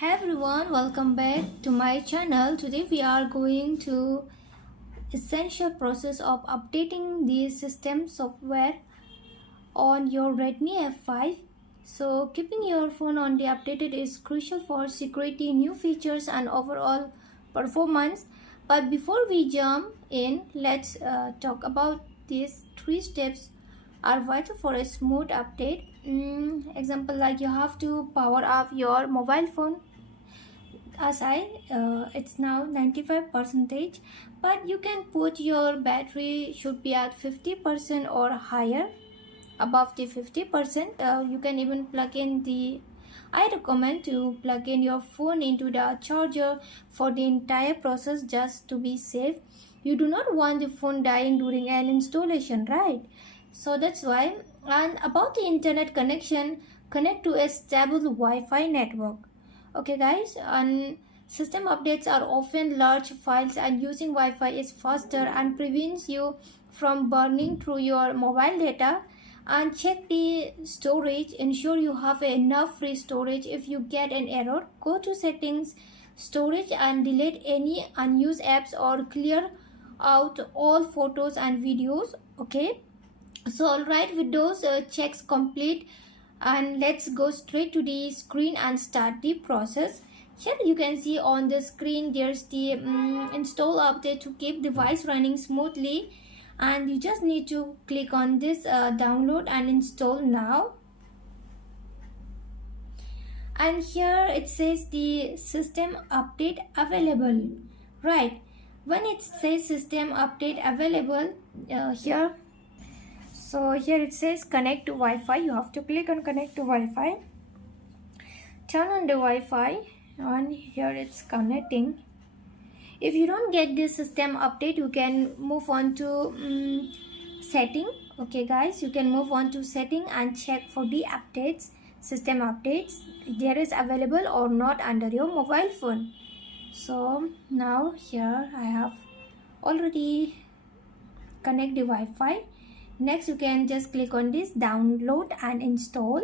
Hey everyone, welcome back to my channel. Today we are going to essential process of updating the system software on your Redmi F5. So keeping your phone on the updated is crucial for security, new features and overall performance. But before we jump in, let's talk about these three steps are vital for a smooth update. Example, like you have to power up your mobile phone as it's now 95 percentage, but you can put your battery should be at 50% or higher. Above the 50%, you can even plug in the I recommend to plug in your phone into the charger for the entire process just to be safe. You do not want the phone dying during an installation, right? So that's why. And about the internet connection, connect to a stable Wi-Fi network. Okay guys, and system updates are often large files, and using Wi-Fi is faster and prevents you from burning through your mobile data. And check the storage, ensure you have enough free storage. If you get an error, go to settings, storage, and delete any unused apps or clear out all photos and videos. Okay, so alright, with those checks complete, and let's go straight to the screen and start the process. Here you can see on the screen there's the install update to keep device running smoothly, and you just need to click on this download and install now. And here it says the system update available, right? When it says system update available, here it says connect to Wi-Fi. You have to click on connect to Wi-Fi, turn on the Wi-Fi, and here it's connecting. If you don't get this system update, you can move on to setting. Okay guys, you can move on to setting and check for the updates, system updates, there is available or not under your mobile phone. So now here I have already connect the Wi-Fi. Next you can just click on this download and install,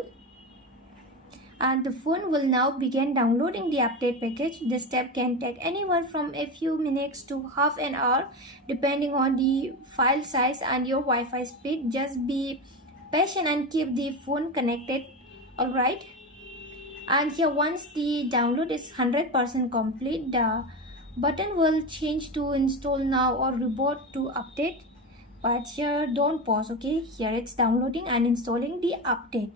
and the phone will now begin downloading the update package. This step can take anywhere from a few minutes to half an hour depending on the file size and your Wi-Fi speed. Just be patient and keep the phone connected. Alright, and here once the download is 100% complete, the button will change to install now or reboot to update. But here don't pause. Okay, here it's downloading and installing the update,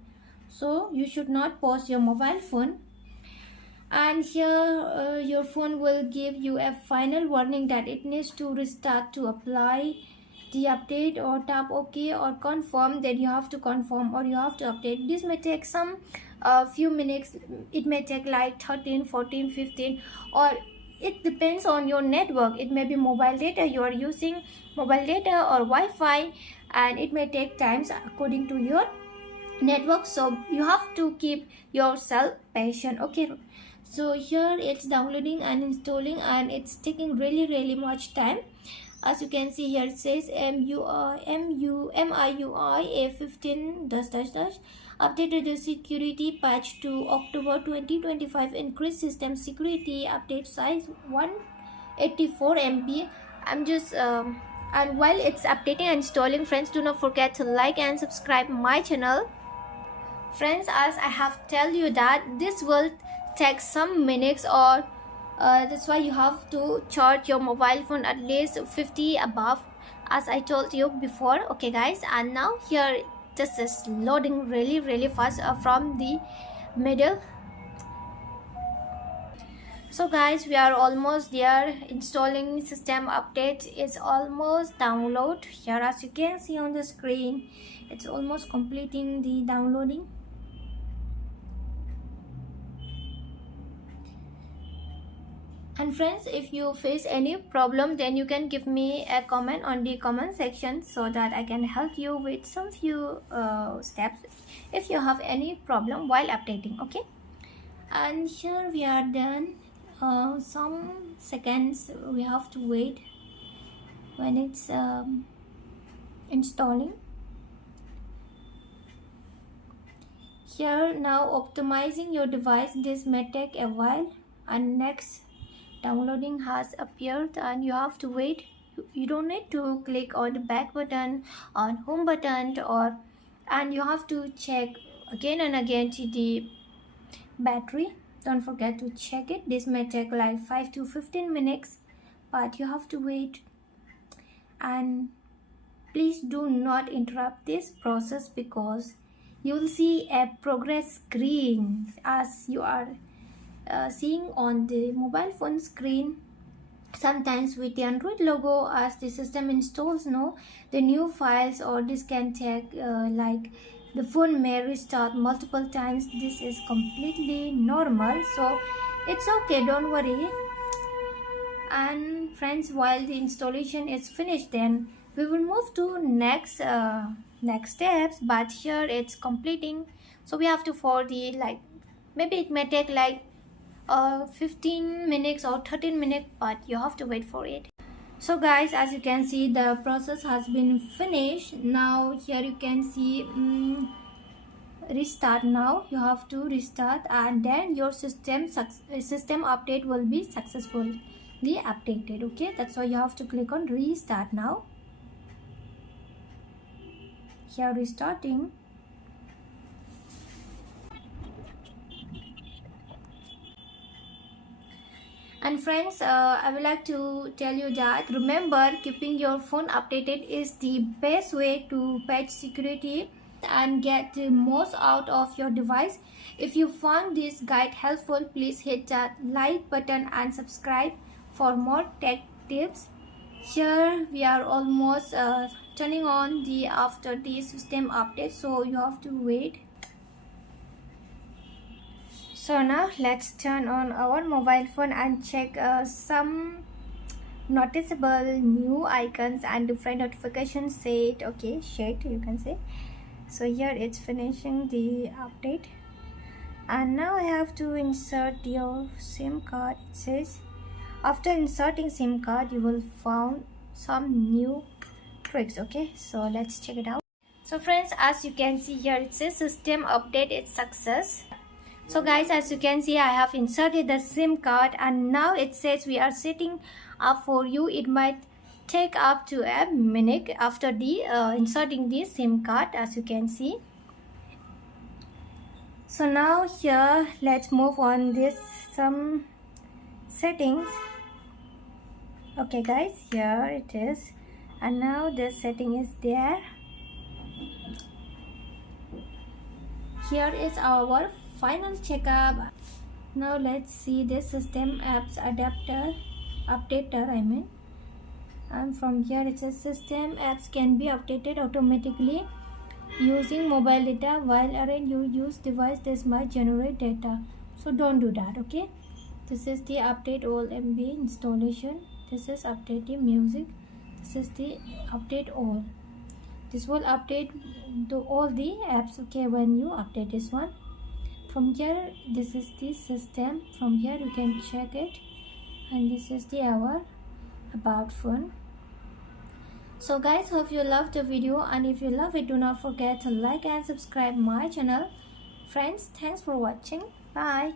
so you should not pause your mobile phone. And here your phone will give you a final warning that it needs to restart to apply the update, or tap OK or confirm. Then you have to confirm or you have to update. This may take some few minutes. It may take like 13, 14, 15, or it depends on your network. It may be mobile data, you are using mobile data or Wi-Fi, and it may take times according to your network, so you have to keep yourself patient. Okay, so here it's downloading and installing, and it's taking really much time. As you can see here, it says MIUI A15 dash dash dash updated the security patch to October 2025, increased system security, update size 184 MB. I'm just and while it's updating and installing, friends, do not forget to like and subscribe my channel. Friends, as I have tell you that this will take some minutes, or that's why you have to charge your mobile phone at least 50 above, as I told you before. Okay guys, and now here this is loading really fast from the middle. So guys, we are almost there. Installing system updates is almost download. Here as you can see on the screen, it's almost completing the downloading. And friends, if you face any problem, then you can give me a comment on the comment section so that I can help you with some few steps if you have any problem while updating. Okay, and here we are done. Some seconds we have to wait when it's installing. Here now optimizing your device, this may take a while, and next downloading has appeared and you have to wait. You don't need to click on the back button, on home button, or and you have to check again and again to the battery. Don't forget to check it. This may take like 5 to 15 minutes, but you have to wait. And please do not interrupt this process, because you will see a progress screen as you are seeing on the mobile phone screen. Sometimes with the Android logo, as the system installs the new files, or this can take like the phone may restart multiple times. This is completely normal, so it's okay, don't worry. And friends, while the installation is finished, then we will move to next steps, but here it's completing, so we have to for the like maybe it may take like 15 minutes or 13 minutes, but you have to wait for it. So guys, as you can see, the process has been finished. Now here you can see restart. Now you have to restart, and then your system update will be successfully updated. Okay, that's why you have to click on restart now. Here restarting. And friends, I would like to tell you that remember, keeping your phone updated is the best way to patch security and get the most out of your device. If you found this guide helpful, please hit that like button and subscribe for more tech tips. Here we are almost turning on the after the system update, so you have to wait. So now let's turn on our mobile phone and check some noticeable new icons and different notifications set. Okay, shade you can say. So here it's finishing the update, and now I have to insert your SIM card. It says after inserting SIM card you will find some new tricks. Okay, so let's check it out. So friends, as you can see here, it says system update is success. So guys, as you can see, I have inserted the SIM card, and now it says we are setting up for you. It might take up to a minute after the inserting the SIM card, as you can see. So now here let's move on this some settings. Okay guys, here it is, and now the setting is there. Here is our final checkup. Now let's see the system apps updater I mean, and from here it says system apps can be updated automatically using mobile data. While you use device, this might generate data, so don't do that. Okay, this is the update all MB installation. This is update the music. This is the update all. This will update all the apps. Okay, when you update this one. From here, this is the system. From here you can check it, and this is the our about phone. So guys, hope you loved the video, and if you love it, do not forget to like and subscribe my channel. Friends, thanks for watching. Bye.